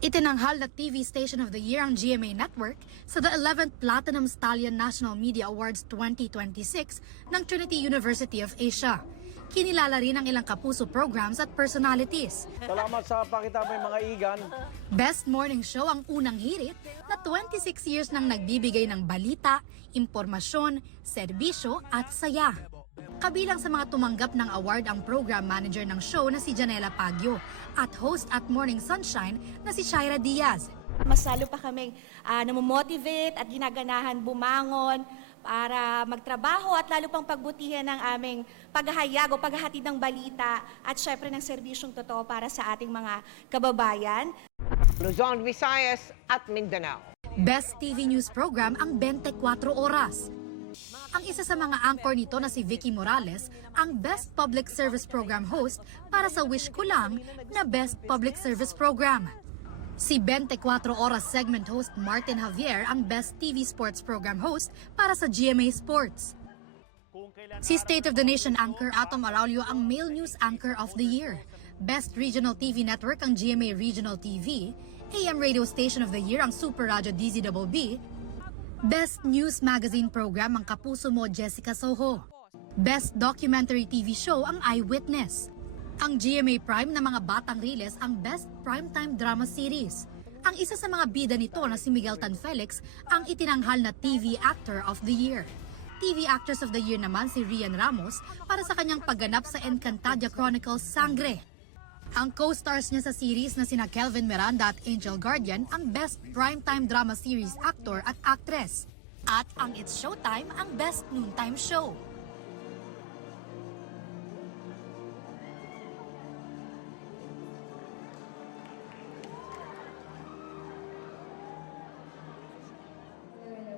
Itinanghal na TV Station of the Year ang GMA Network sa the 11th Platinum Stallion National Media Awards 2026 ng Trinity University of Asia. Kinilala rin ang ilang kapuso programs at personalities. Salamat sa pakita mo mga igan. Best Morning Show ang unang hirit na 26 years nang nagbibigay ng balita, impormasyon, serbisyo at saya. Kabilang sa mga tumanggap ng award ang program manager ng show na si Janela Pagyo at host at Morning Sunshine na si Shaira Diaz. Mas lalo pa kaming namomotivate at ginaganahan bumangon para magtrabaho at lalo pang pagbutihan ng aming paghahayag o paghahatid ng balita at syempre ng serbisyong totoo para sa ating mga kababayan. Luzon, Visayas at Mindanao. Best TV News Program ang 24 Oras. Ang isa sa mga anchor nito na si Vicky Morales ang Best Public Service Program host para sa Wish Ko Lang na Best Public Service Program. Si 24 Oras segment host Martin Javier ang Best TV Sports Program host para sa GMA Sports. Si State of the Nation anchor Atom Araulio ang Male News Anchor of the Year. Best Regional TV Network ang GMA Regional TV. AM Radio Station of the Year ang Super Radio DZBB. Best News Magazine Program ang Kapuso Mo Jessica Soho. Best Documentary TV Show ang Eyewitness. Ang GMA Prime na mga batang riles ang Best Primetime Drama Series. Ang isa sa mga bida nito na si Miguel Tan Felix ang itinanghal na TV Actor of the Year. TV Actress of the Year naman si Rian Ramos para sa kanyang pagganap sa Encantadia Chronicles Sangre. Ang co-stars niya sa series na sina Kelvin Miranda at Angel Guardian ang Best Primetime Drama Series Actor at Actress. At ang It's Showtime ang Best Noontime Show.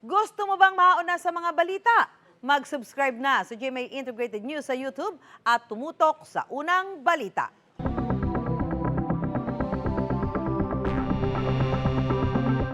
Gusto mo bang mauna sa mga balita? Mag-subscribe na sa GMA Integrated News sa YouTube at tumutok sa unang balita.